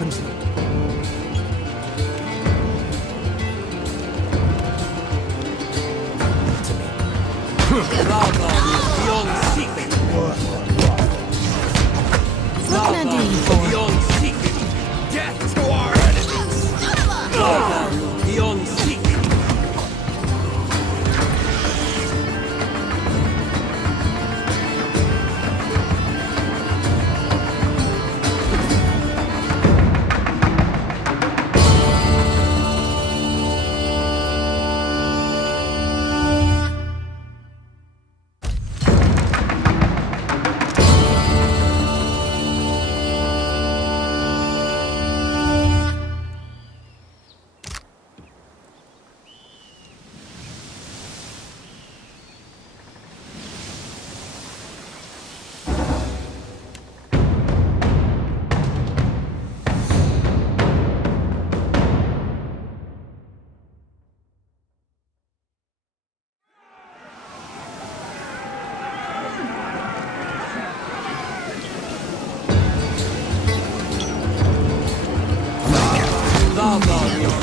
happens. Beyond secret. What can I do you for? Beyond secret. Death to our enemies! Beyond secret.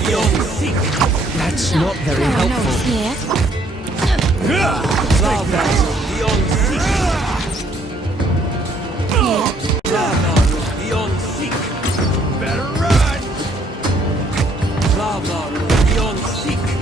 Beyond secret. That's not very helpful. Yeah. Beyond secret. Beyond secret. Better run! Beyond secret.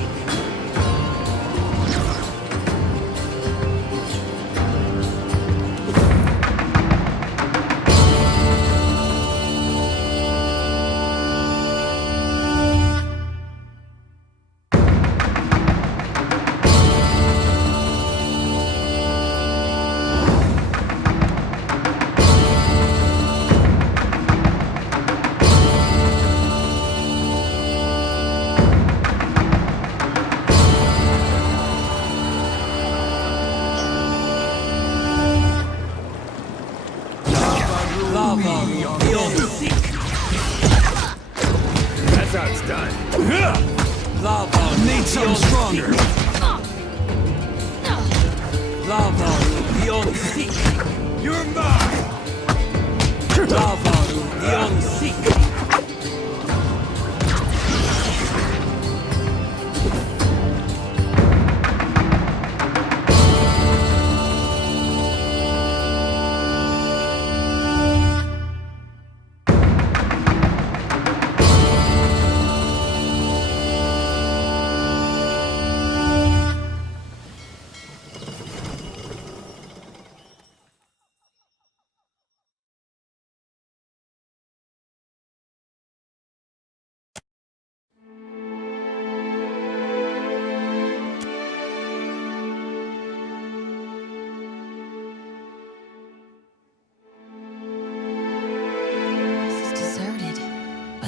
Beyond secret. That's how it's done. Need something stronger. Beyond secret. You're mine! Beyond secret.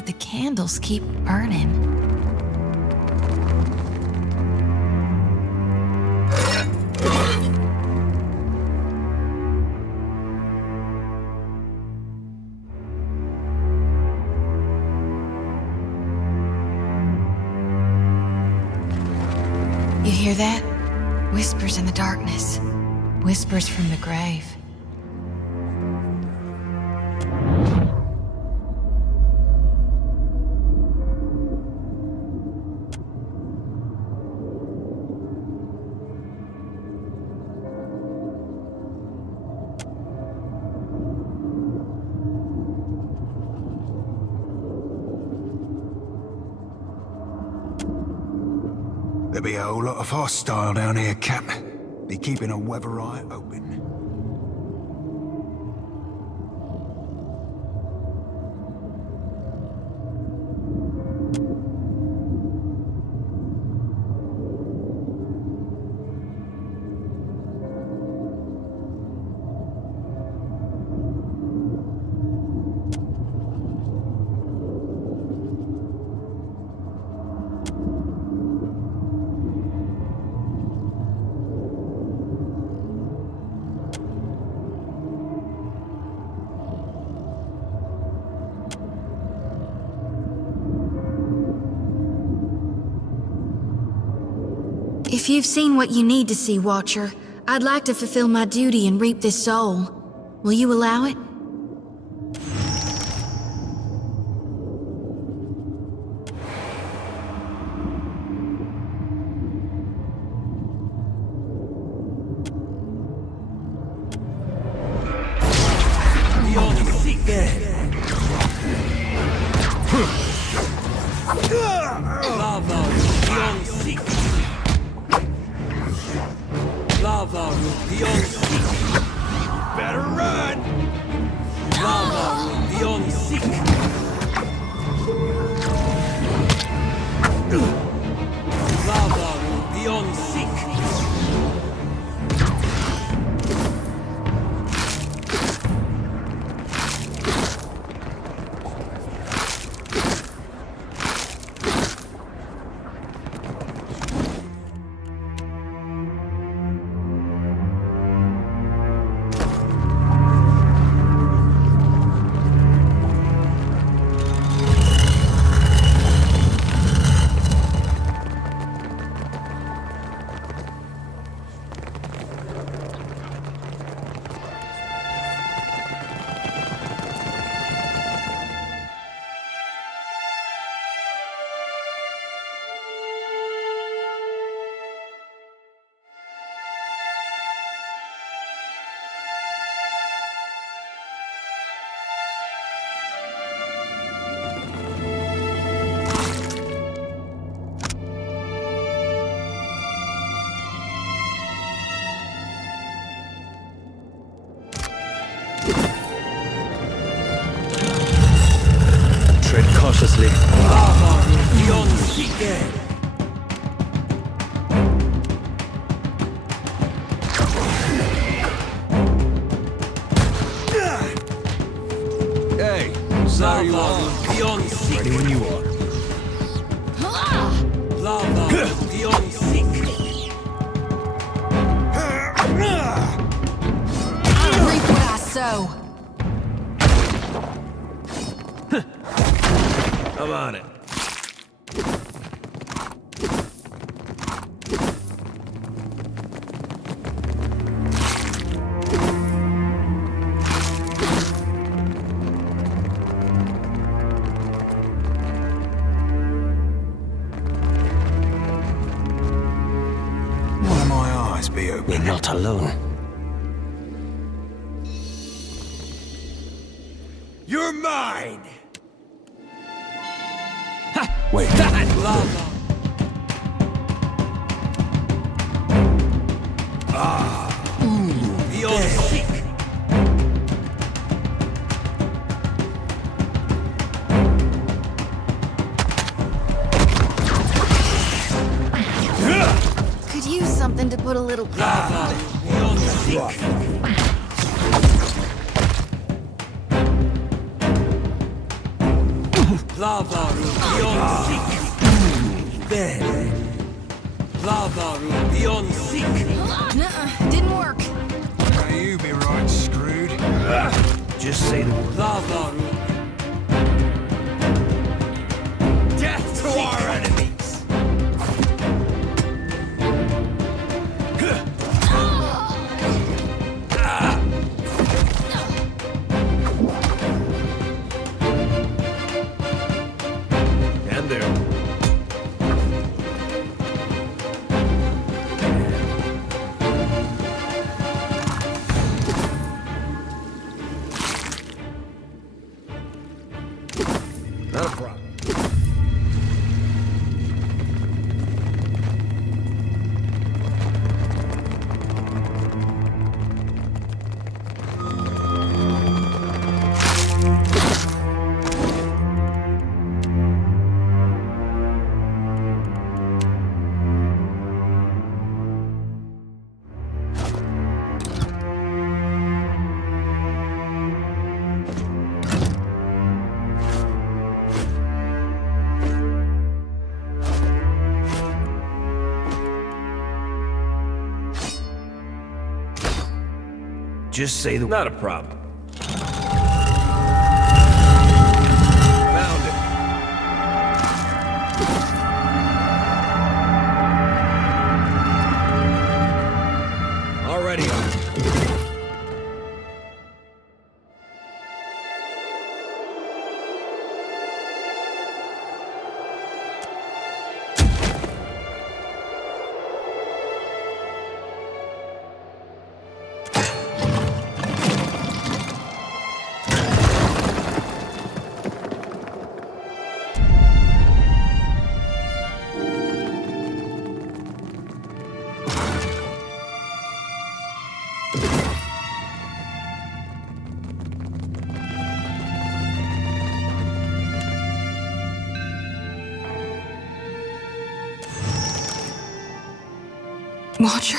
The candles keep burning. You hear that? Whispers in the darkness. Whispers from the grave. There'll be a whole lot of hostile down here, Cap. Be keeping a weather eye open. If you've seen what you need to see, Watcher, I'd like to fulfill my duty and reap this soul. Will you allow it? Lava beyond seek. Lava beyond seek. Better run! Lava beyond seek. Lava beyond seek. Tread cautiously. Lava beyond seek. Hey, so you Lava are. beyond seek. Ready when you are. Lava beyond seek. I reap what I sow. I'm on it. Why my eyes be open? We're not alone. You're mine. Wait. Lava. Beyond seek. Could use something to put a little. Lava beyond seek. Lava beyond seek. There. Lava beyond seek. Nuh-uh, didn't work. Now you be right screwed. Just say the word. Lava. Death to our enemies! And there. Not a problem. Just say the word. Not a problem. Found it. Already on. Watcher?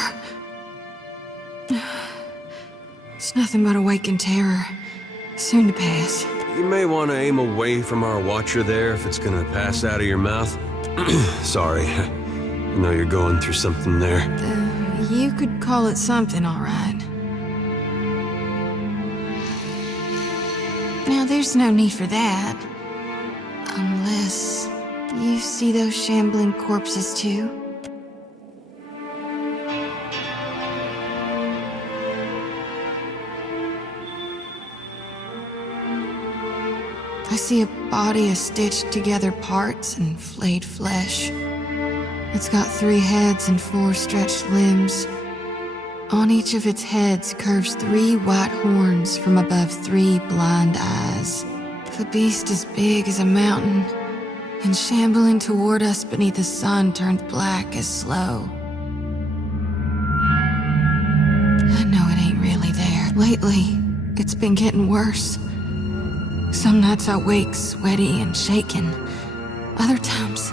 It's nothing but awakened terror. Soon to pass. You may want to aim away from our Watcher there if it's gonna pass out of your mouth. Sorry. I know you're going through something there. You could call it something, all right. Now, there's no need for that. Unless you see those shambling corpses too. I see a body of stitched together parts and flayed flesh. It's got 3 heads and 4 stretched limbs. On each of its heads curves 3 white horns from above 3 blind eyes. The beast is big as a mountain, and shambling toward us beneath the sun turned black as slow. I know it ain't really there. Lately, it's been getting worse. Some nights I wake sweaty and shaking. Other times,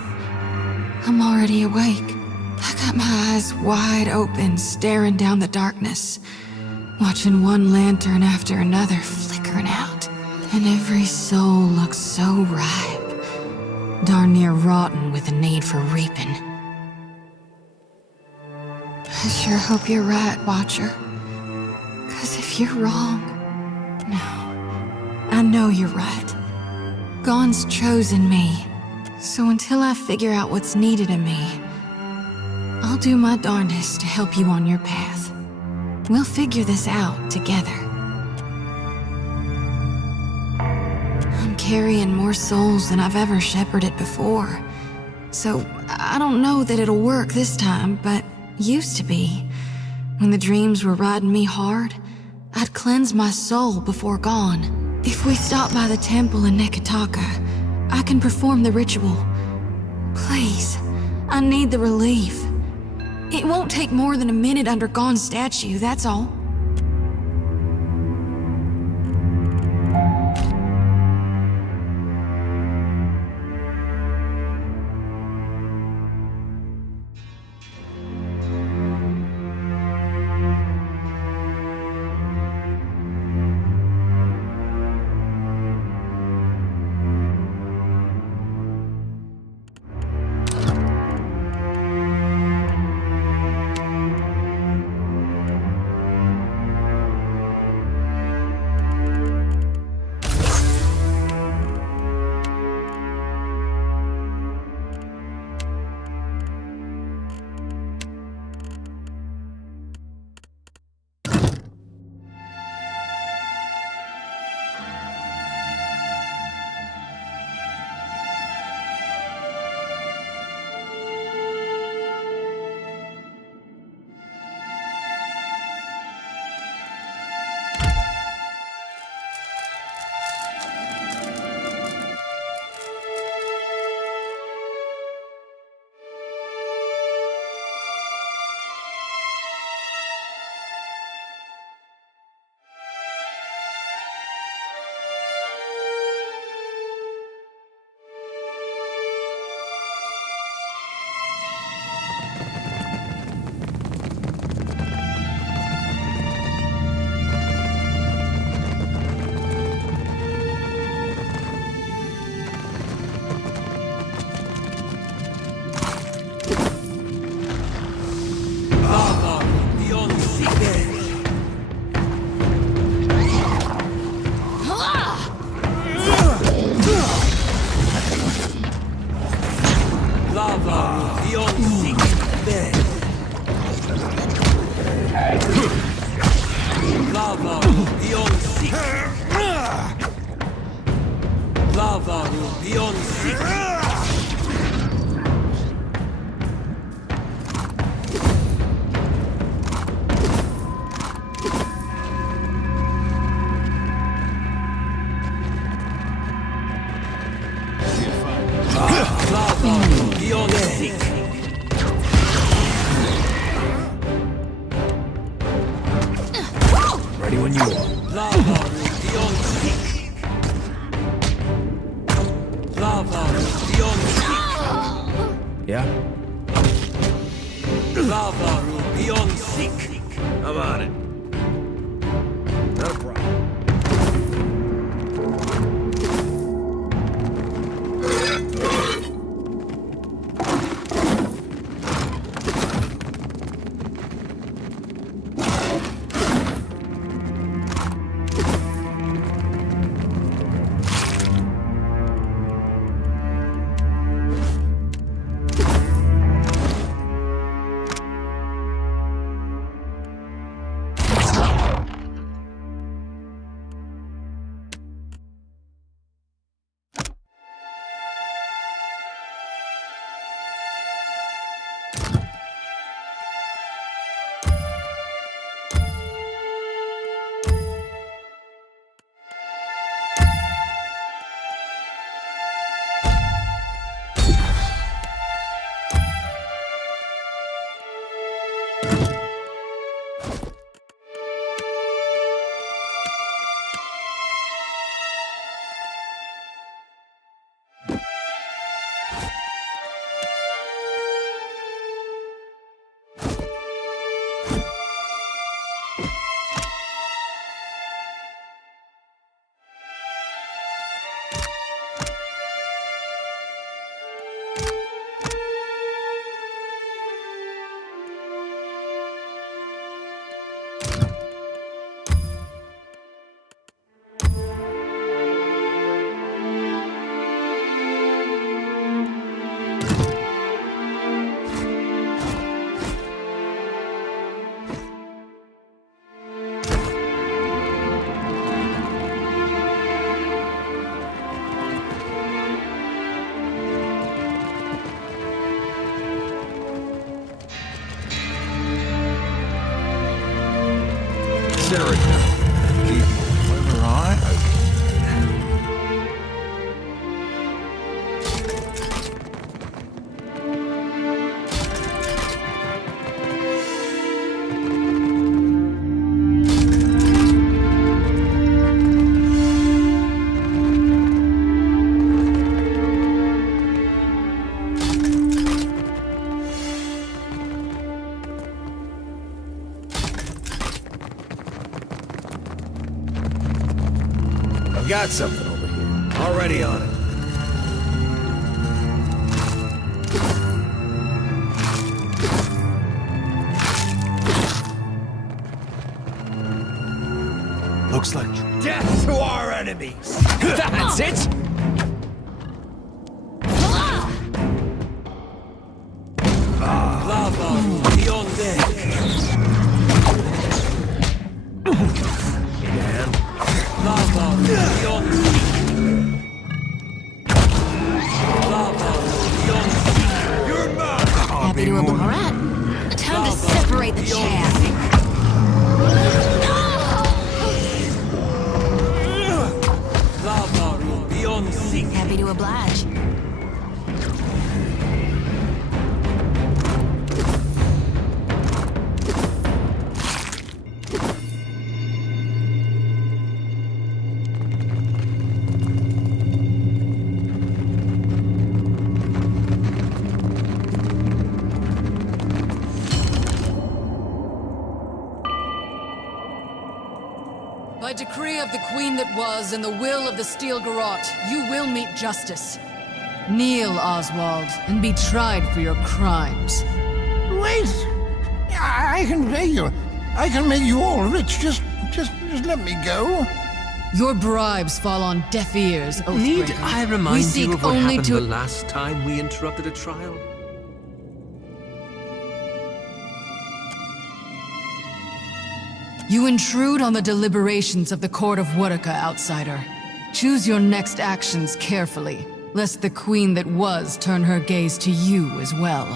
I'm already awake. I got my eyes wide open, staring down the darkness, watching one lantern after another flickering out. And every soul looks so ripe, darn near rotten with the need for reaping. I sure hope you're right, Watcher. 'Cause if you're wrong... No. I know you're right. God's chosen me. So until I figure out what's needed of me, I'll do my darndest to help you on your path. We'll figure this out together. I'm carrying more souls than I've ever shepherded before. So I don't know that it'll work this time, but used to be. When the dreams were riding me hard, I'd cleanse my soul before gone. If we stop by the temple in Nekataka, I can perform the ritual. Please, I need the relief. It won't take more than a minute under Gon's statue, that's all. Ready when you are. Yeah? sick. I'm on it. Not a problem. I've got something over here. Already on it. Looks like... Death to our enemies! That's it! Lava beyond death. Lava beyond seek. Lava beyond seek. You're mine! Happy to open rat. Time to separate the chaff. Lava beyond seek. Happy to oblige. By decree of the Queen that was and the will of the Steel Garrote, you will meet justice. Kneel, Oswald, and be tried for your crimes. Wait! I can pay you. I can make you all rich. Just let me go. Your bribes fall on deaf ears, Oathbreaker. Need I remind we seek you of what only happened to... the last time we interrupted a trial? You intrude on the deliberations of the Court of Woodica, outsider. Choose your next actions carefully, lest the Queen that was turn her gaze to you as well.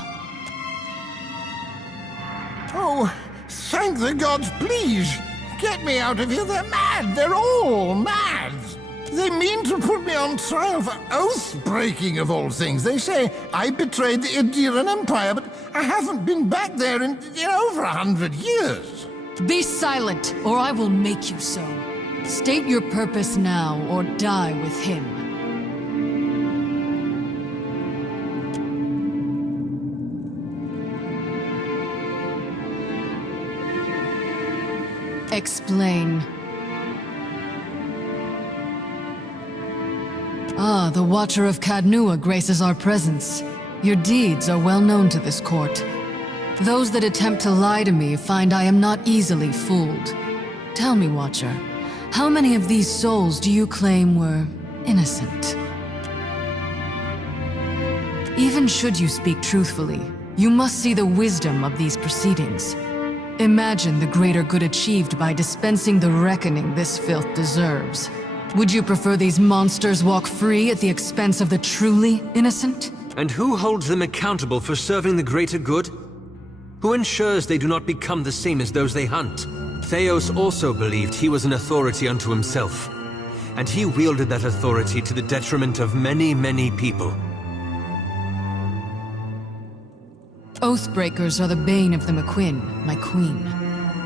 Oh, thank the gods, please! Get me out of here. They're mad. They're all mad. They mean to put me on trial for oath-breaking, of all things. They say I betrayed the Idiran Empire, but I haven't been back there in over 100 years. Be silent, or I will make you so. State your purpose now, or die with him. Explain. Ah, the Watcher of Cadnua graces our presence. Your deeds are well known to this court. Those that attempt to lie to me find I am not easily fooled. Tell me, Watcher, how many of these souls do you claim were innocent? Even should you speak truthfully, you must see the wisdom of these proceedings. Imagine the greater good achieved by dispensing the reckoning this filth deserves. Would you prefer these monsters walk free at the expense of the truly innocent? And who holds them accountable for serving the greater good? Who ensures they do not become the same as those they hunt? Theos also believed he was an authority unto himself, and he wielded that authority to the detriment of many, many people. Oathbreakers are the bane of the McQuinn, my queen.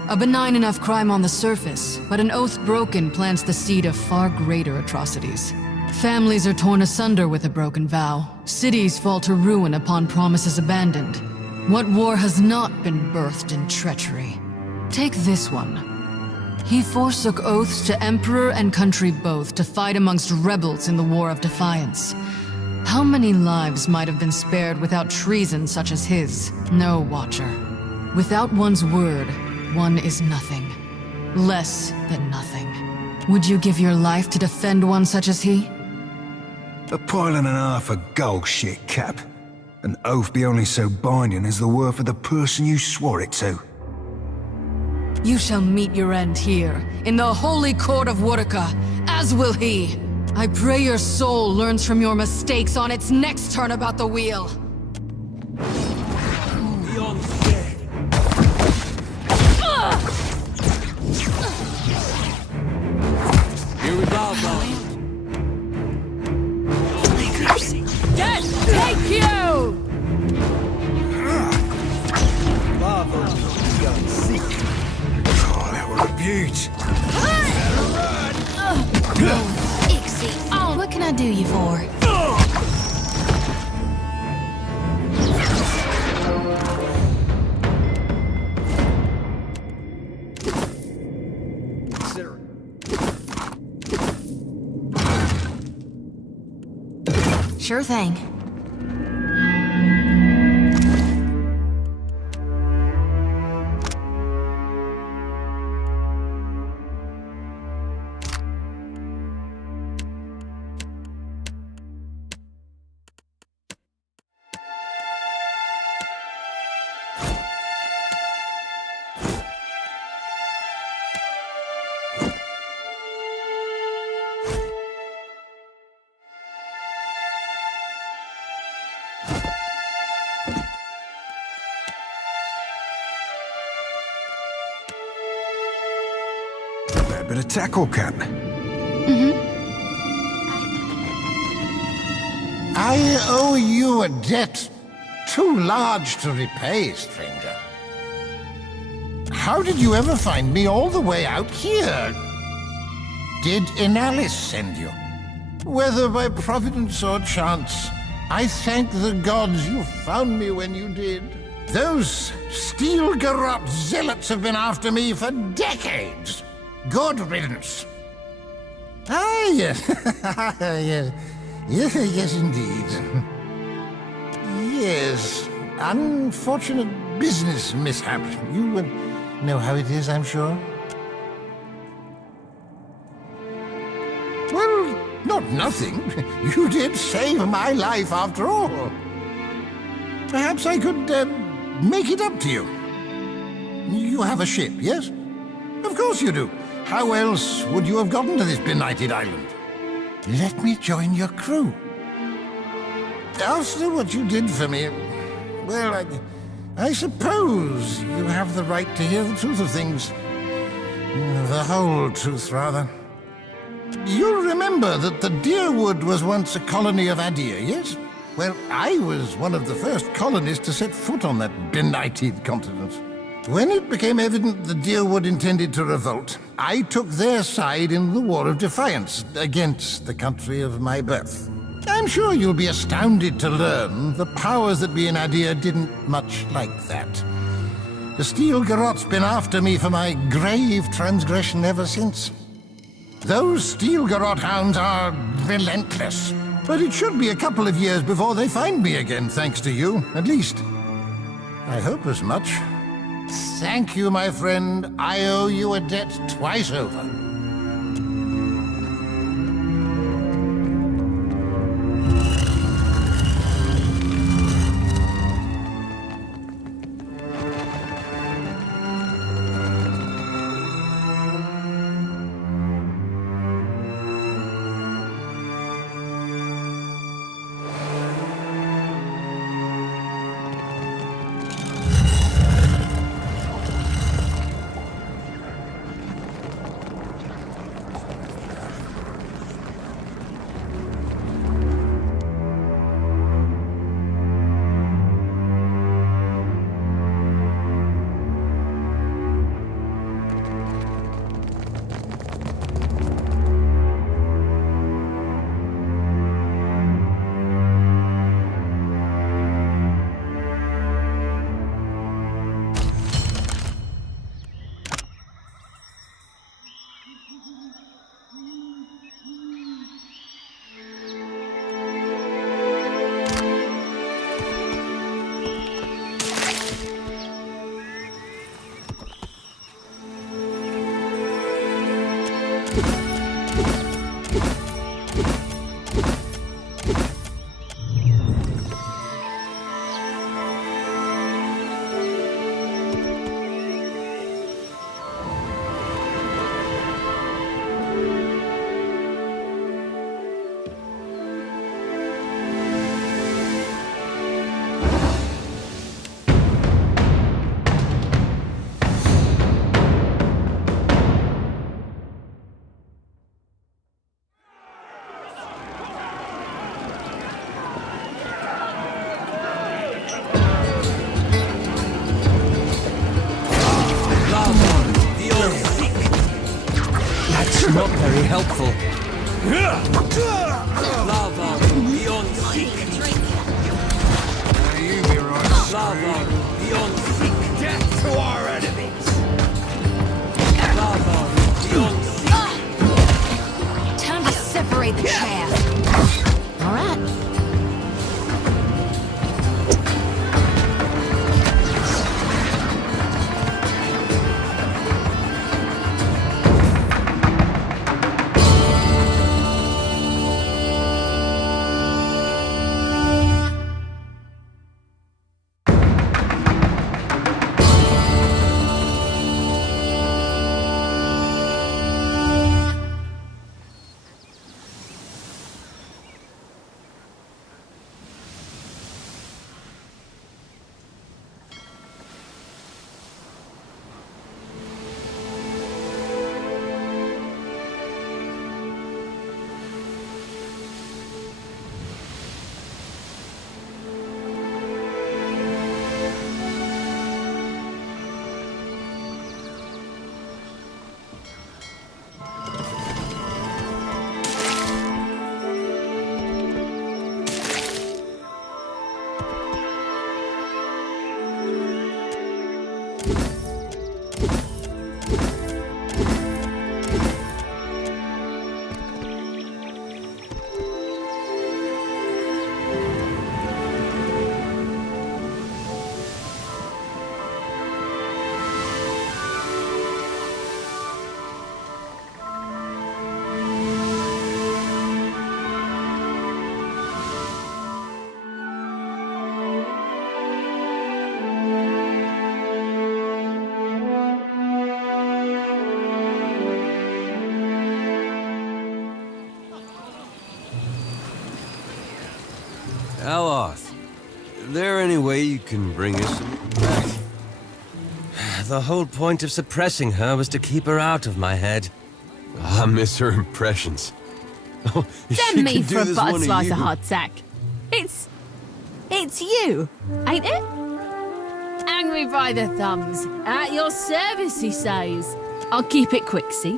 A benign enough crime on the surface, but an oath broken plants the seed of far greater atrocities. Families are torn asunder with a broken vow. Cities fall to ruin upon promises abandoned. What war has not been birthed in treachery? Take this one. He forsook oaths to emperor and country both to fight amongst rebels in the War of Defiance. How many lives might have been spared without treason such as his? No, Watcher. Without one's word, one is nothing. Less than nothing. Would you give your life to defend one such as he? A pile and a half of gold shit, Cap. An oath be only so binding as the worth of the person you swore it to. You shall meet your end here, in the holy court of Woodica, as will he. I pray your soul learns from your mistakes on its next turn about the wheel. Beyond dead. Here we go, boy. Death take you! Oh, that was a beaut. Ixie, oh, what can I do you for? Sure thing. A bit of tackle, Cap. I owe you a debt too large to repay, stranger. How did you ever find me all the way out here? Did Inalis send you? Whether by providence or chance, I thank the gods you found me when you did. Those steel-garrote zealots have been after me for decades. Good riddance. Ah, yes. yes, indeed. Yes, unfortunate business mishap. You know how it is, I'm sure. Well, not nothing. You did save my life after all. Perhaps I could make it up to you. You have a ship, yes? Of course you do. How else would you have gotten to this benighted island? Let me join your crew. After what you did for me, well, I suppose you have the right to hear the truth of things. The whole truth, rather. You'll remember that the Deerwood was once a colony of Adir, yes? Well, I was one of the first colonists to set foot on that benighted continent. When it became evident the Deerwood intended to revolt, I took their side in the War of Defiance against the country of my birth. I'm sure you'll be astounded to learn the powers that be in Adir didn't much like that. The Steel Garrot's been after me for my grave transgression ever since. Those Steel Garrot hounds are relentless. But it should be a couple of years before they find me again, thanks to you, at least. I hope as much. Thank you, my friend. I owe you a debt twice over. Not very helpful. Lava beyond seek. You be right. Lava beyond seek. Death to our enemies! Lava beyond seek. Time to separate the chaff. All right. Aloth, is there any way you can bring us back? The whole point of suppressing her was to keep her out of my head. I miss her impressions. Oh, Send me for a butter slice of hardtack. It's you, ain't it? Angry by the thumbs. At your service, he says. I'll keep it quick, see?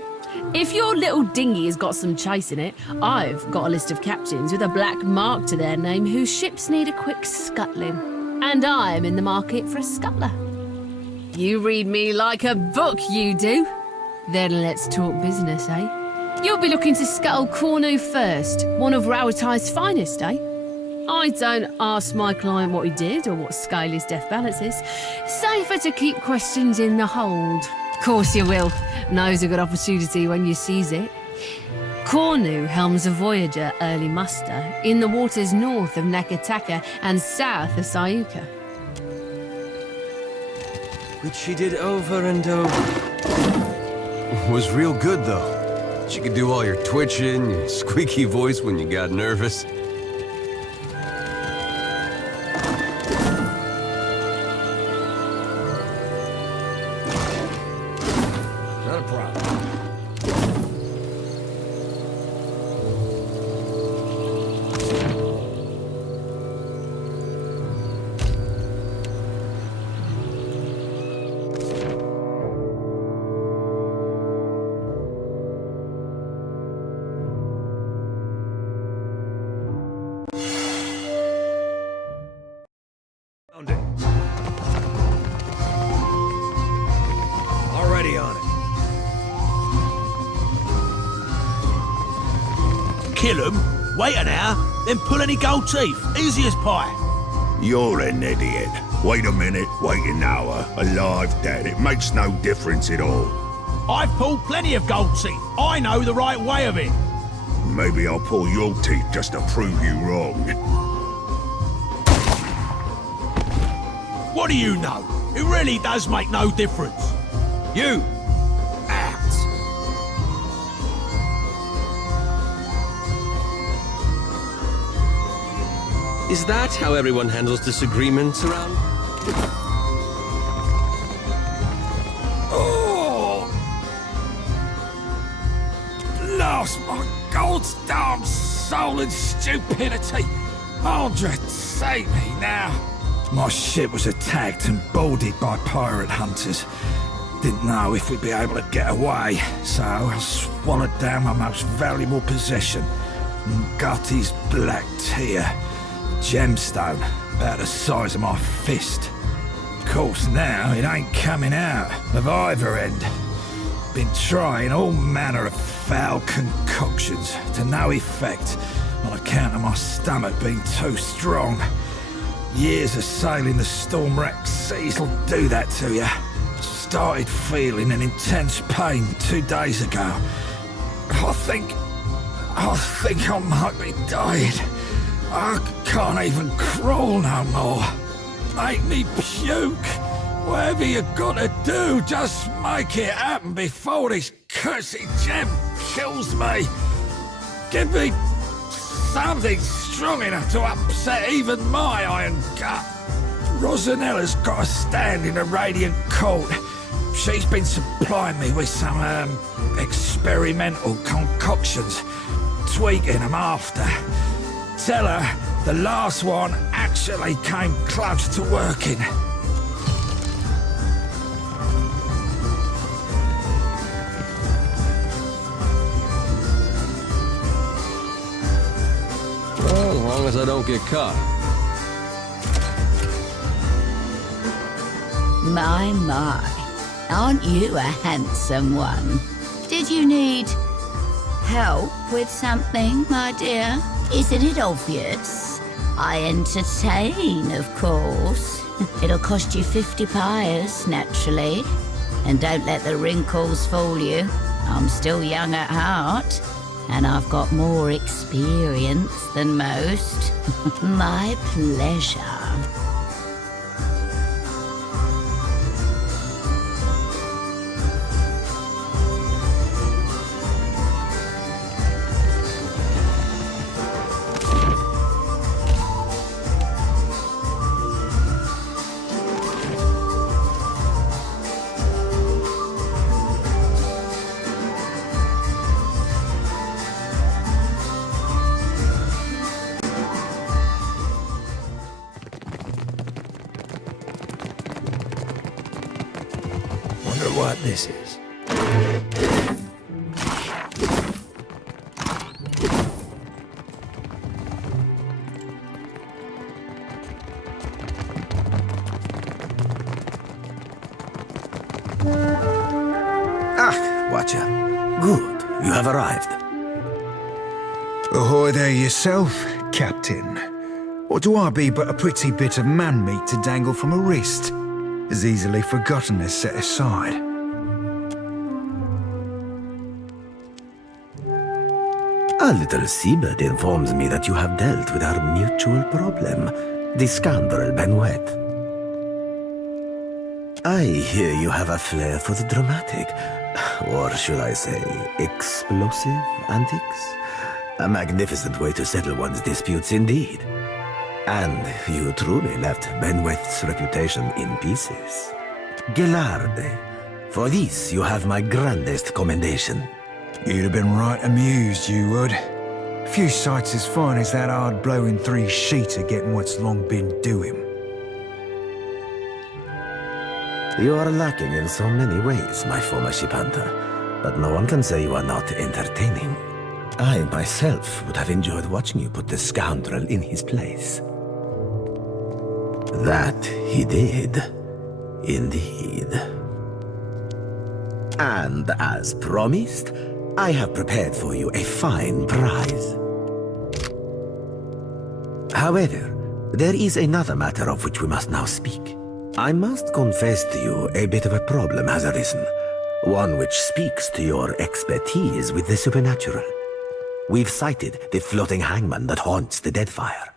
If your little dinghy has got some chase in it, I've got a list of captains with a black mark to their name whose ships need a quick scuttling. And I'm in the market for a scuttler. You read me like a book, you do. Then let's talk business, eh? You'll be looking to scuttle Cornu first, one of Rowatai's finest, eh? I don't ask my client what he did or what scale his death balance is. Safer to keep questions in the hold. Course you will. Knows a good opportunity when you seize it. Cornu helms a Voyager early muster in the waters north of Nakataka and south of Sayuka. Which she did over and over. Was real good, though. She could do all your twitching, your squeaky voice when you got nervous. Not a problem. Found it. Already on it. Kill 'em, wait an hour, then pull any gold teeth. Easy as pie. You're an idiot. Wait a minute, wait an hour. Alive, dead, it makes no difference at all. I've pulled plenty of gold teeth. I know the right way of it. Maybe I'll pull your teeth just to prove you wrong. What do you know? It really does make no difference. You! Out! Is that how everyone handles disagreements around? Oh! Lost my gold-starved soul and stupidity. Aldred, save me now. My ship was attacked and boarded by pirate hunters. Didn't know if we'd be able to get away, so I swallowed down my most valuable possession, Ngati's black tear. Gemstone, about the size of my fist. Of course now it ain't coming out of either end. Been trying all manner of foul concoctions to no effect on account of my stomach being too strong. Years of sailing the storm-wracked seas will do that to you. Started feeling an intense pain 2 days ago. I think I might be dying. I can't even crawl no more. Make me puke. Whatever you gotta do, just make it happen before this cursed gem kills me. Give me something strong enough to upset even my iron gut. Rosanella's got a stand in the Radiant Court. She's been supplying me with some experimental concoctions, tweaking them after. Tell her the last one actually came close to working. Well, as long as I don't get caught. My, aren't you a handsome one? Did you need help with something, my dear? Isn't it obvious? I entertain, of course. It'll cost you 50 pyres, naturally. And don't let the wrinkles fool you. I'm still young at heart, and I've got more experience than most. My pleasure. What this is. Watcher. Good, you have arrived. Ahoy there yourself, Captain. Or do I be but a pretty bit of man-meat to dangle from a wrist? As easily forgotten as set aside. A little seabird informs me that you have dealt with our mutual problem, the scoundrel Benoit. I hear you have a flair for the dramatic, or should I say, explosive antics? A magnificent way to settle one's disputes indeed. And you truly left Benoit's reputation in pieces. Gelarde, for this you have my grandest commendation. You'd have been right amused, you would. Few sights as fine as that hard-blowing three-sheeter getting what's long been due him. You are lacking in so many ways, my former ship hunter, but no one can say you are not entertaining. I myself would have enjoyed watching you put the scoundrel in his place. That he did, indeed. And as promised, I have prepared for you a fine prize. However, there is another matter of which we must now speak. I must confess to you a bit of a problem has arisen, one which speaks to your expertise with the supernatural. We've sighted the floating hangman that haunts the Deadfire.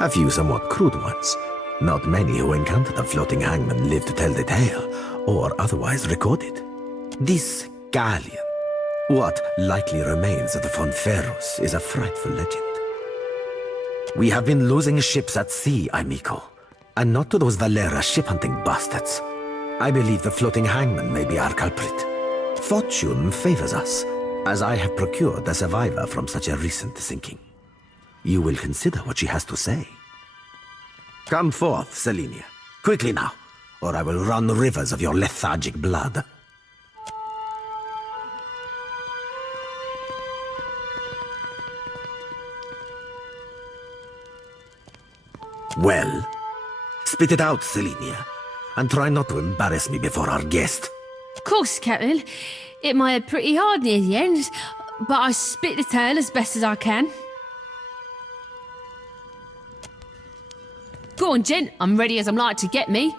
A few somewhat crude ones. Not many who encountered a floating hangman live to tell the tale, or otherwise record it. This galleon, what likely remains of the Fonferros, is a frightful legend. We have been losing ships at sea, amico, and not to those Valera ship-hunting bastards. I believe the floating hangman may be our culprit. Fortune favors us, as I have procured a survivor from such a recent sinking. You will consider what she has to say. Come forth, Selenia. Quickly now, or I will run rivers of your lethargic blood. Well, spit it out, Selenia, and try not to embarrass me before our guest. Of course, Captain. It might have pretty hard near the end, but I spit the tale as best as I can. Go on, gent. I'm ready as I'm like to get me.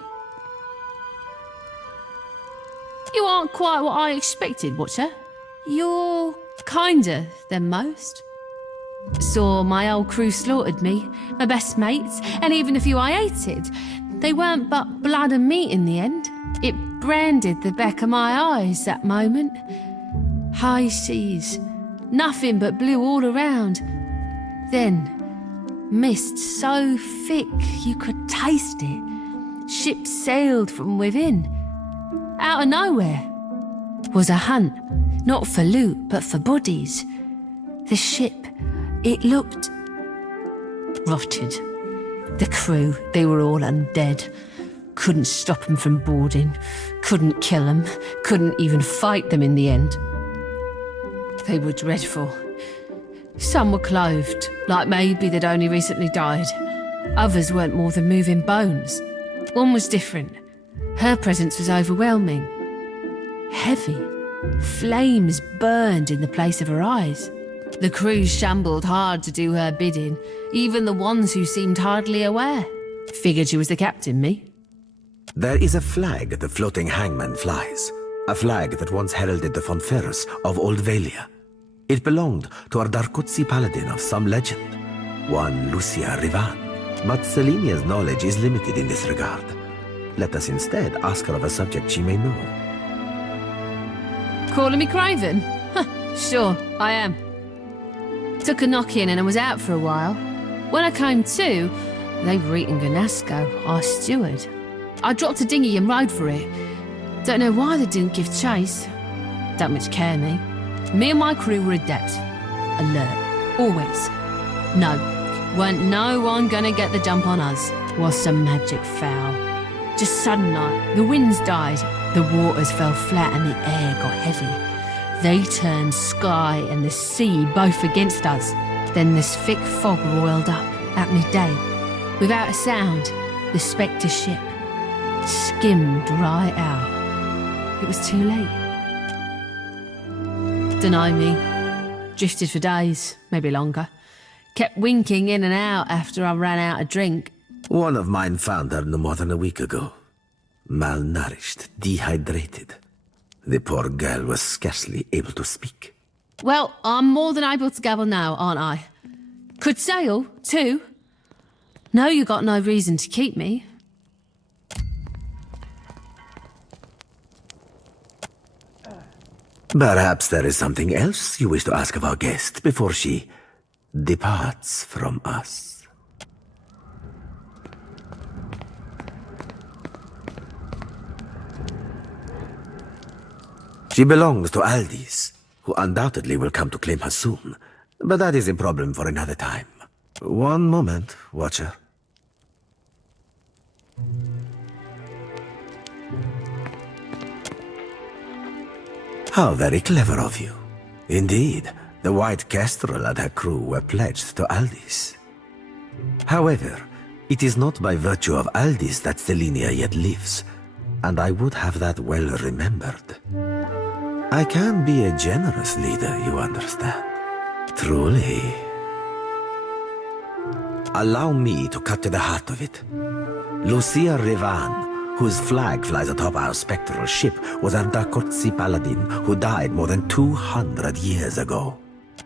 You aren't quite what I expected, Watcher. You're kinder than most. Saw my old crew slaughtered me, my best mates, and even a few I hated. They weren't but blood and meat in the end. It branded the back of my eyes that moment. High seas, nothing but blue all around. Then, mist so thick you could taste it. Ships sailed from within. Out of nowhere was a hunt, not for loot, but for bodies. The ship, it looked rotted. The crew, they were all undead. Couldn't stop them from boarding, couldn't kill them, couldn't even fight them in the end. They were dreadful. Some were clothed, like maybe they'd only recently died. Others weren't more than moving bones. One was different. Her presence was overwhelming. Heavy. Flames burned in the place of her eyes. The crew shambled hard to do her bidding, even the ones who seemed hardly aware. Figured she was the captain, me. There is a flag the floating hangman flies. A flag that once heralded the Fonferros of Old Valia. It belonged to our Darkutsi paladin of some legend, one Lucia Rivan. But Selenia's knowledge is limited in this regard. Let us instead ask her of a subject she may know. Calling me Craven? Sure, I am. Took a knock-in and I was out for a while. When I came to, they were eating Ganasco, our steward. I dropped a dinghy and rode for it. Don't know why they didn't give chase. Don't much care me. Me and my crew were adept. Alert. Always. No. Weren't no one gonna get the jump on us. Was some magic foul. Just sudden like, the winds died. The waters fell flat and the air got heavy. They turned sky and the sea both against us. Then this thick fog roiled up at midday. Without a sound, the Spectre ship skimmed right out. It was too late. got to know me. Drifted for days, maybe longer. Kept winking in and out after I ran out of drink. One of mine found her no more than a week ago. Malnourished, dehydrated. The poor girl was scarcely able to speak. Well, I'm more than able to gabble now, aren't I? Could sail, too. No, you got no reason to keep me. Perhaps there is something else you wish to ask of our guest before she departs from us. She belongs to Aldis, who undoubtedly will come to claim her soon. But that is a problem for another time. One moment, Watcher. How very clever of you. Indeed, the White Kestrel and her crew were pledged to Aldis. However, it is not by virtue of Aldis that Selenia yet lives, and I would have that well remembered. I can be a generous leader, you understand. Truly. Allow me to cut to the heart of it. Lucia Revan, whose flag flies atop our spectral ship, was a Dakortsi paladin who died more than 200 years ago.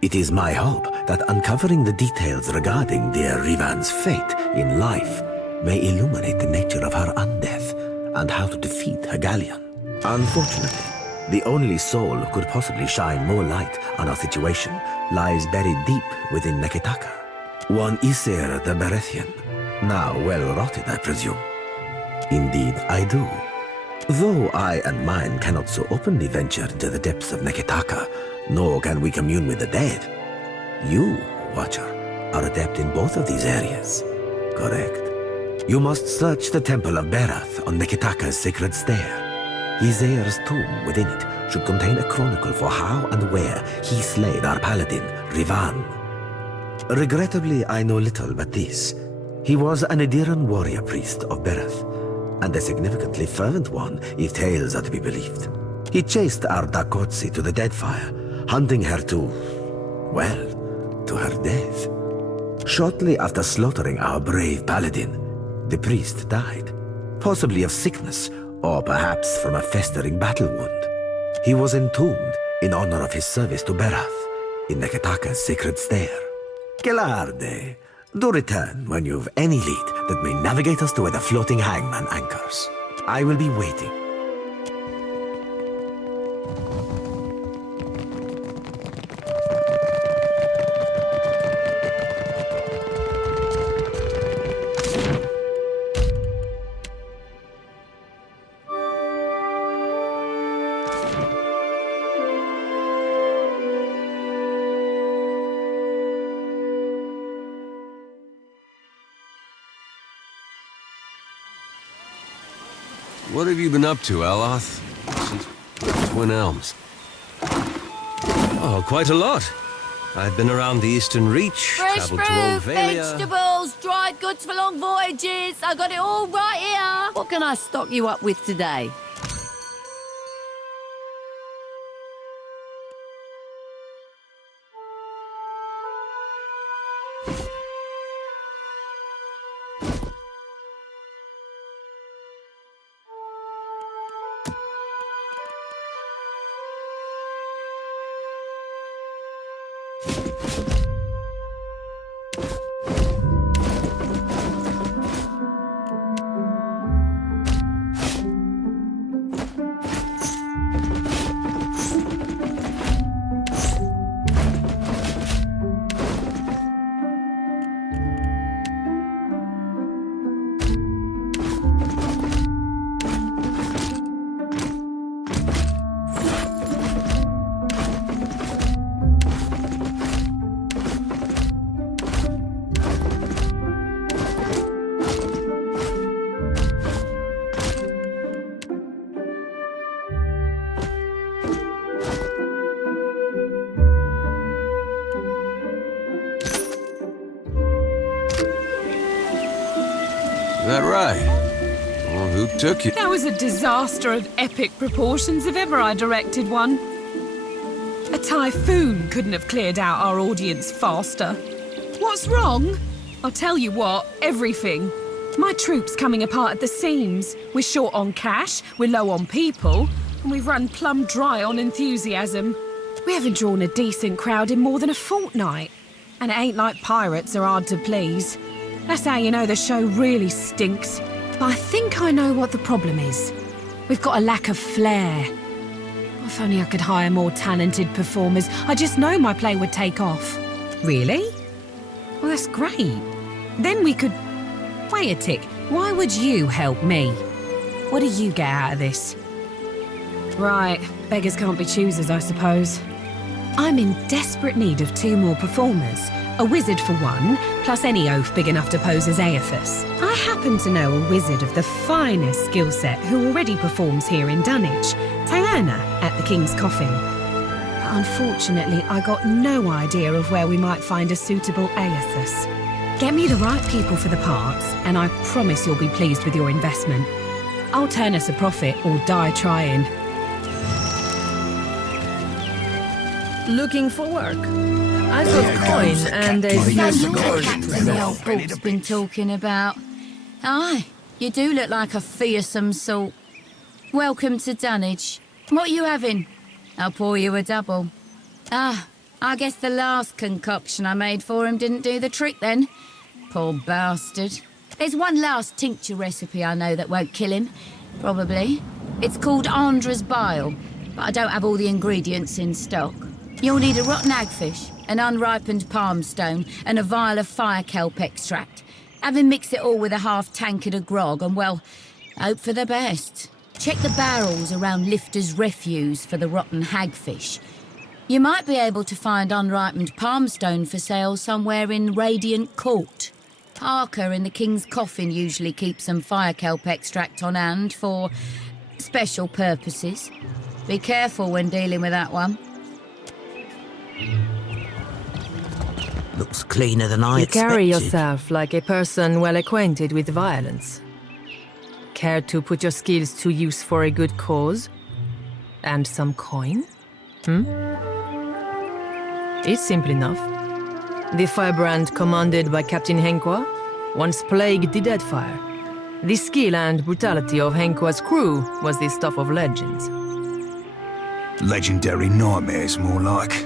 It is my hope that uncovering the details regarding dear Revan's fate in life may illuminate the nature of her undeath and how to defeat her galleon. Unfortunately, the only soul who could possibly shine more light on our situation lies buried deep within Neketaka. One Isir the Berethian, now well rotted, I presume. Indeed, I do. Though I and mine cannot so openly venture into the depths of Neketaka, nor can we commune with the dead. You, Watcher, are adept in both of these areas, correct? You must search the Temple of Berath on Neketaka's sacred stair. Izair's tomb within it should contain a chronicle for how and where he slayed our paladin, Rivan. Regrettably, I know little but this. He was an Ediran warrior priest of Berath, and a significantly fervent one, if tales are to be believed. He chased our Dakotsi to the Deadfire, hunting her to, well, to her death. Shortly after slaughtering our brave paladin, the priest died, possibly of sickness, or perhaps from a festering battle wound. He was entombed in honor of his service to Berath in Neketaka's sacred stair. Gelarde, do return when you've any lead that may navigate us to where the floating hangman anchors. I will be waiting. What have you been up to, Aloth? Since Twin Elms. Oh, quite a lot. I've been around the Eastern Reach, Fresh traveled to fruit, Old Valia. vegetables, dried goods for long voyages. I got it all right here. What can I stock you up with today? Is that right? Well, who took you? That was a disaster of epic proportions if ever I directed one. A typhoon couldn't have cleared out our audience faster. What's wrong? I'll tell you what, everything. My troop's coming apart at the seams. We're short on cash, we're low on people, and we've run plumb dry on enthusiasm. We haven't drawn a decent crowd in more than a fortnight. And it ain't like pirates are hard to please. That's how you know the show really stinks. But I think I know what the problem is. We've got a lack of flair. If only I could hire more talented performers. I just know my play would take off. Really? Well, that's great. Then we could... Wait a tick. Why would you help me? What do you get out of this? Right. Beggars can't be choosers, I suppose. I'm in desperate need of 2 more performers. A wizard for one, plus any oaf big enough to pose as Aethus. I happen to know a wizard of the finest skill set who already performs here in Dunnage, Diana at the King's Coffin. But unfortunately, I got no idea of where we might find a suitable Aethus. Get me the right people for the parts, and I promise you'll be pleased with your investment. I'll turn us a profit or die trying. Looking for work. I've got coin and a few scores. The old book's been talking about. Aye, you do look like a fearsome sort. Welcome to Dunnage. What you having? I'll pour you a double. Ah, I guess the last concoction I made for him didn't do the trick then. Poor bastard. There's one last tincture recipe I know that won't kill him. Probably. It's called Andra's Bile, but I don't have all the ingredients in stock. You'll need a rotten hagfish, an unripened palm stone, and a vial of fire kelp extract. Have him mix it all with a half tankard of grog and, well, hope for the best. Check the barrels around Lifter's Refuse for the rotten hagfish. You might be able to find unripened palm stone for sale somewhere in Radiant Court. Parker in the King's Coffin usually keeps some fire kelp extract on hand for special purposes. Be careful when dealing with that one. Looks cleaner than I expected. You carry yourself like a person well acquainted with violence. Care to put your skills to use for a good cause? And some coin? It's simple enough. The firebrand commanded by Captain Henqua once plagued the Deadfire. The skill and brutality of Henqua's crew was the stuff of legends. Legendary nightmares, more like.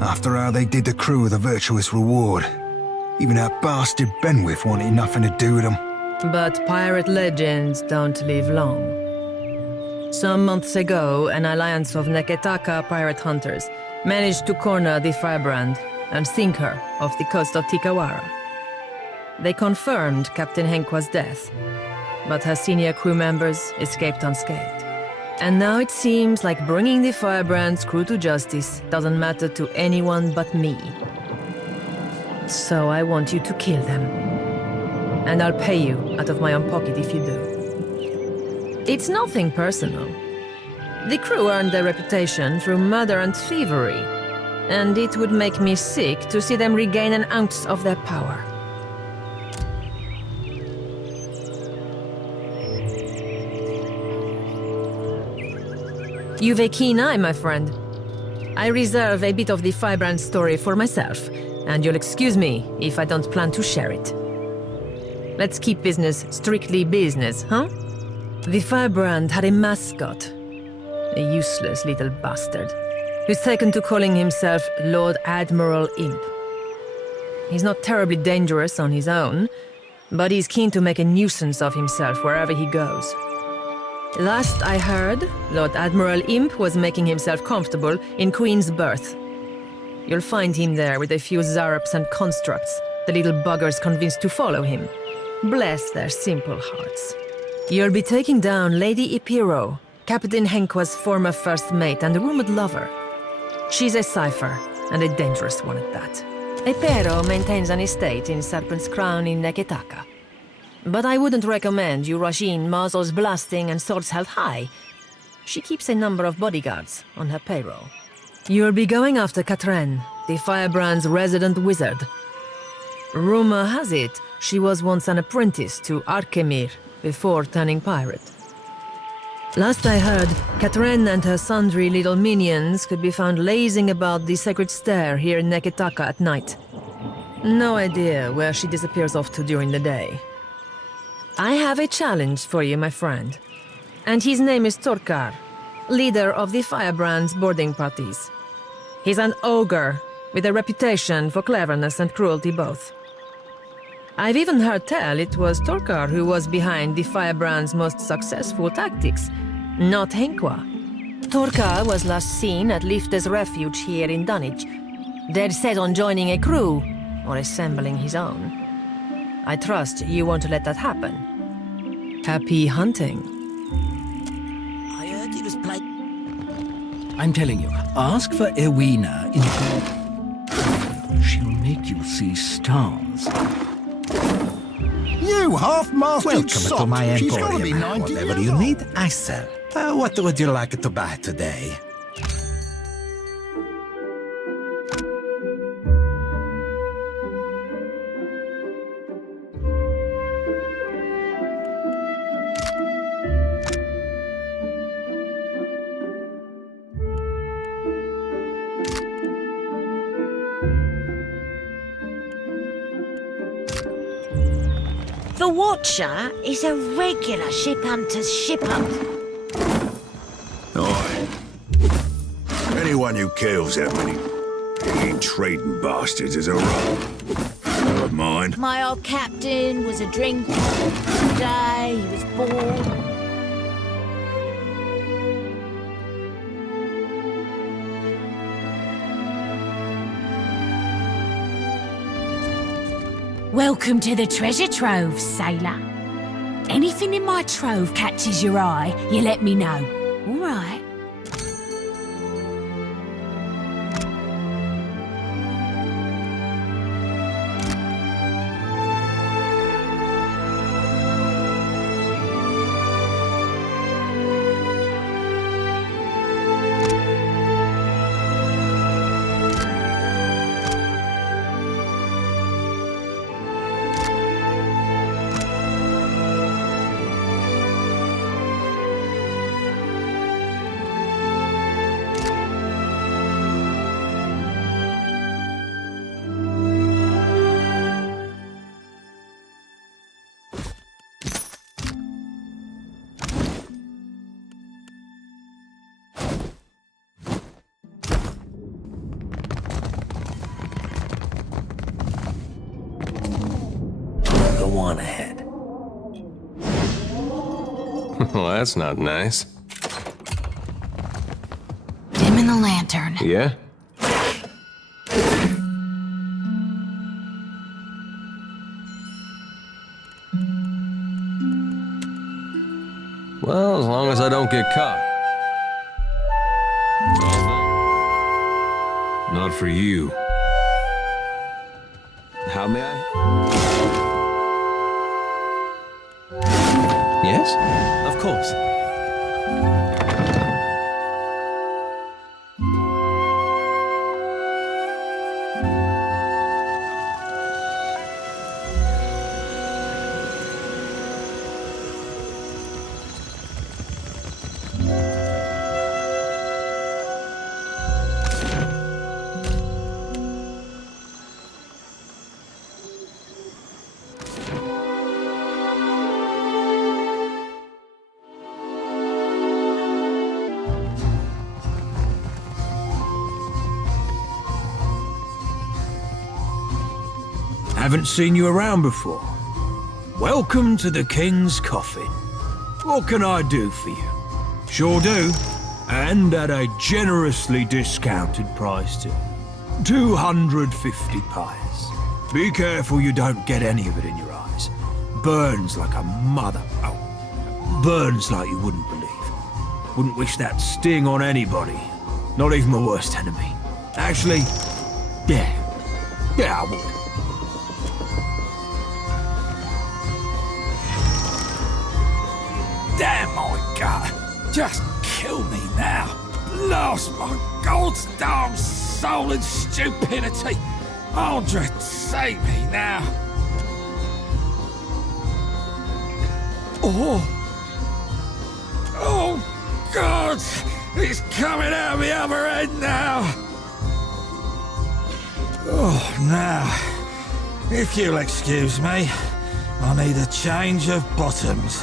After how they did the crew with a virtuous reward. Even that bastard Benwith wanted nothing to do with them. But pirate legends don't live long. Some months ago, an alliance of Neketaka pirate hunters managed to corner the firebrand and sink her off the coast of Tikawara. They confirmed Captain Henqua's death, but her senior crew members escaped unscathed. And now it seems like bringing the firebrand's crew to justice doesn't matter to anyone but me. So I want you to kill them. And I'll pay you out of my own pocket if you do. It's nothing personal. The crew earned their reputation through murder and thievery, and it would make me sick to see them regain an ounce of their power. You've a keen eye, my friend. I reserve a bit of the firebrand story for myself, and you'll excuse me if I don't plan to share it. Let's keep business strictly business, huh? The firebrand had a mascot, a useless little bastard, who's taken to calling himself Lord Admiral Imp. He's not terribly dangerous on his own, but he's keen to make a nuisance of himself wherever he goes. Last I heard, Lord Admiral Imp was making himself comfortable in Queen's Berth. You'll find him there with a few zarups and constructs, the little buggers convinced to follow him. Bless their simple hearts. You'll be taking down Lady Ipiro, Captain Henqua's former first mate and rumored lover. She's a cipher, and a dangerous one at that. Ipiro maintains an estate in Serpent's Crown in Neketaka. But I wouldn't recommend you rush in muzzles blasting and swords held high. She keeps a number of bodyguards on her payroll. You'll be going after Katren, the firebrand's resident wizard. Rumor has it she was once an apprentice to Arkemir before turning pirate. Last I heard, Catherine and her sundry little minions could be found lazing about the sacred stair here in Neketaka at night. No idea where she disappears off to during the day. I have a challenge for you, my friend. And his name is Torkar, leader of the Firebrand's boarding parties. He's an ogre, with a reputation for cleverness and cruelty both. I've even heard tell it was Torkar who was behind the Firebrand's most successful tactics, not Henkwa. Torkar was last seen at Lifte's refuge here in Dunnage, dead set on joining a crew, or assembling his own. I trust you won't let that happen. Happy hunting. I heard he was playing. I'm telling you, ask for Ewina in... She'll make you see stars. You half-masted Welcome sot. to my She's got to be emporium. 90 Whatever years you old. need, I sell. What would you like to buy today? The Watcher is a regular ship hunter's ship hunt. Aye. Anyone who kills that many trading bastards is a rogue. Never mind. My old captain was a drinker. Today he was bored. Welcome to the treasure trove, sailor. Anything in my trove catches your eye, you let me know. All right. Go on ahead. Well, that's not nice. Dim in the lantern. Yeah? Well, as long as I don't get caught. Not for you. How may I? Yes? Of course. Haven't seen you around before. Welcome to the King's Coffin. What can I do for you? Sure do. And at a generously discounted price too. 250 pies. Be careful you don't get any of it in your eyes. Burns like a mother. Oh, burns like you wouldn't believe. Wouldn't wish that sting on anybody. Not even my worst enemy. Actually, yeah, I would. Damn my gut! Just kill me now! Blast my God's darn soul in stupidity! Andre, save me now! Oh! Oh God! It's coming out the other end now! Oh, now, if you'll excuse me, I need a change of bottoms.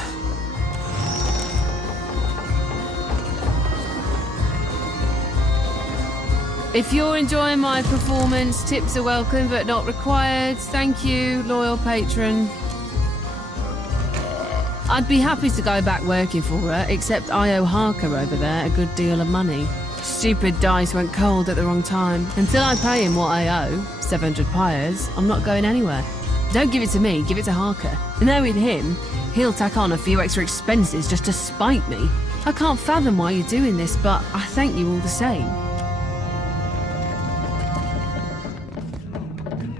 If you're enjoying my performance, tips are welcome but not required. Thank you, loyal patron. I'd be happy to go back working for her, except I owe Harker over there a good deal of money. Stupid dice went cold at the wrong time. Until I pay him what I owe, 700 pyres, I'm not going anywhere. Don't give it to me, give it to Harker. Knowing him, he'll tack on a few extra expenses just to spite me. I can't fathom why you're doing this, but I thank you all the same.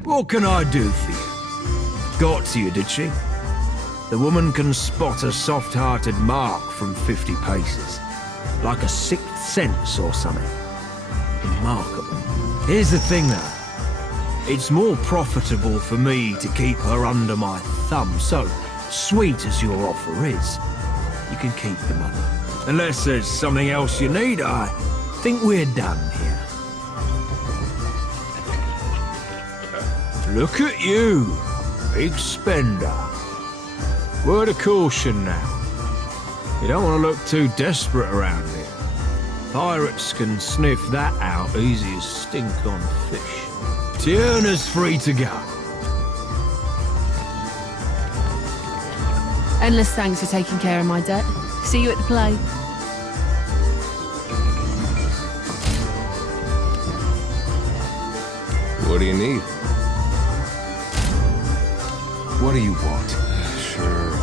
What can I do for you? Got to you, did she? The woman can spot a soft-hearted mark from 50 paces. Like a sixth sense or something. Remarkable. Here's the thing, though. It's more profitable for me to keep her under my thumb, so sweet as your offer is, you can keep the money. Unless there's something else you need, I think we're done here. Look at you, big spender. Word of caution now. You don't want to look too desperate around here. Pirates can sniff that out easy as stink on fish. Tierna's free to go. Endless thanks for taking care of my debt. See you at the play. What do you need? What do you want? Sure.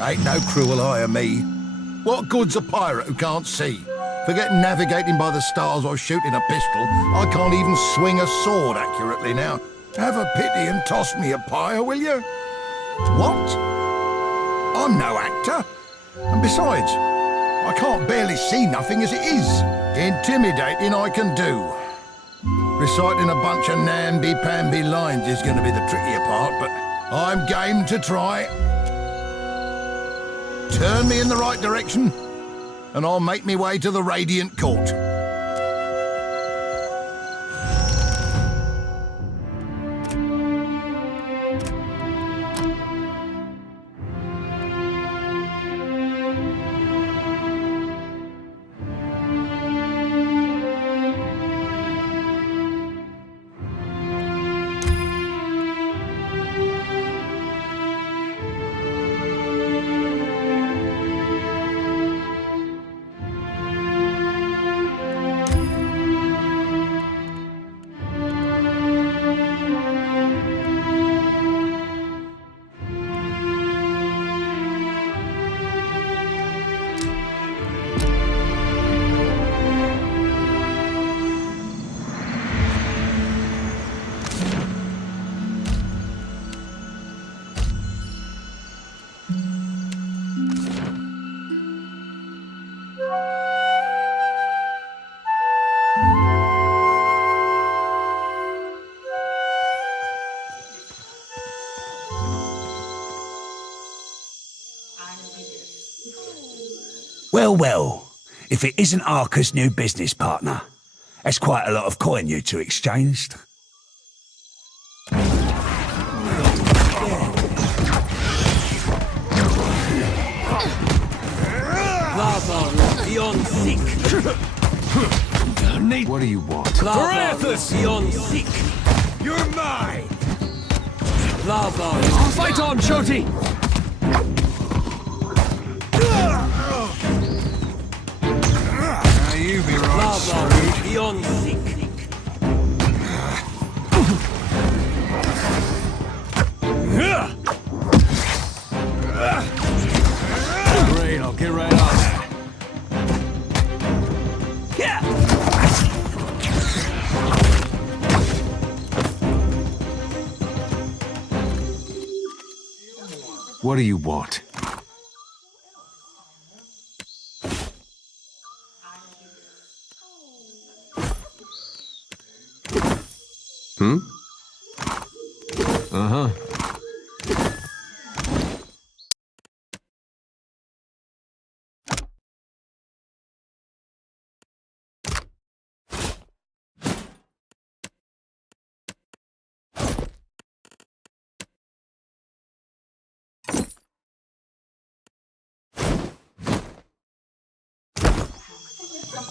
Ain't no cruel eye of me. What good's a pirate who can't see? Forget navigating by the stars or shooting a pistol. I can't even swing a sword accurately now. Have a pity and toss me a pyre, will you? What? I'm no actor. And besides, I can't barely see nothing as it is. Intimidating I can do. Reciting a bunch of namby-pamby lines is going to be the trickier part, but I'm game to try. Turn me in the right direction, and I'll make me way to the Radiant Court. Well, well, if it isn't Arca's new business partner, that's quite a lot of coin you two exchanged. Beyond sick. What do you want? Arathus beyond sick. You're mine! Lava. Fight on, Shorty! Now you be right. Lava beyond sick. Great, I'll get right on it. What do you want? Hmm? Uh-huh.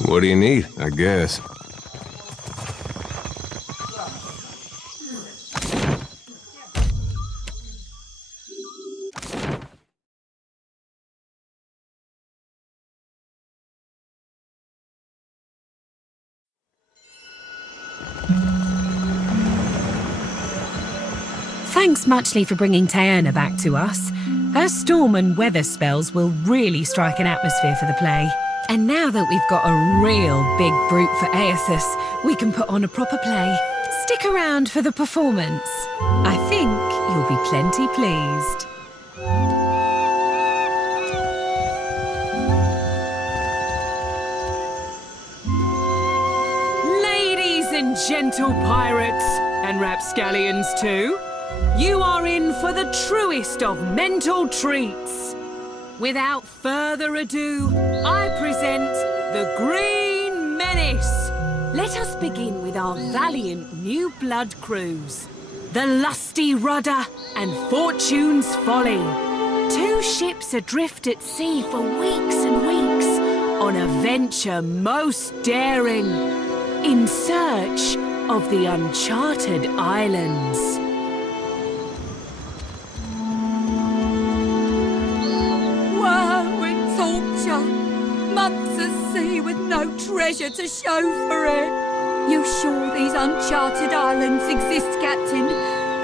What do you need, I guess? Thanks muchly for bringing Taerna back to us. Her storm and weather spells will really strike an atmosphere for the play. And now that we've got a real big brute for Aethys, we can put on a proper play. Stick around for the performance. I think you'll be plenty pleased. Ladies and gentle pirates, and rapscallions too, you are in for the truest of mental treats. Without further ado, I present the Green Menace. Let us begin with our valiant new blood crews, the Lusty Rudder and Fortune's Folly. Two ships adrift at sea for weeks and weeks on a venture most daring, in search of the uncharted islands. Months at sea with no treasure to show for it. You sure these uncharted islands exist, Captain?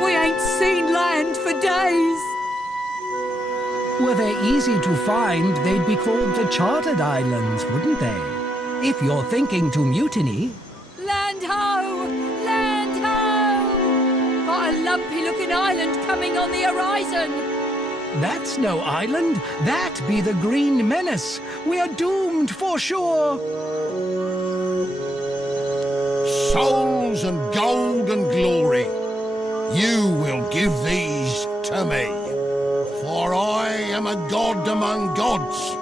We ain't seen land for days. Were they easy to find, they'd be called the Chartered Islands, wouldn't they? If you're thinking to mutiny... Land ho! Land ho! Got a lumpy-looking island coming on the horizon. That's no island. That be the Green Menace. We're doomed for sure. Souls and gold and glory, you will give these to me. For I am a god among gods,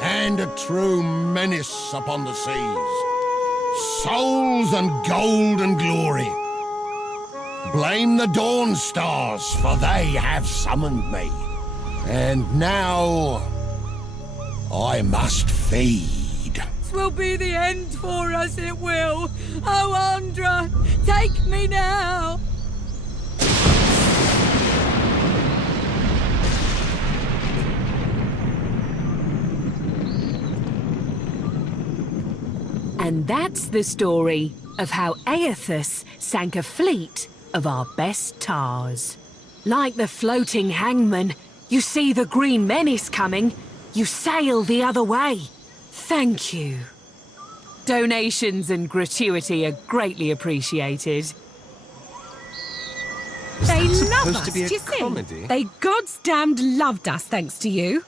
and a true menace upon the seas. Souls and gold and glory. Blame the dawn stars, for they have summoned me. And now, I must feed. Twill be the end for us, it will. Oh, Andra, take me now. And that's the story of how Aethys sank a fleet of our best tars. Like the floating hangman, you see the Green Menace coming, you sail the other way. Thank you. Donations and gratuity are greatly appreciated. They love us, do you see? They goddamned loved us thanks to you.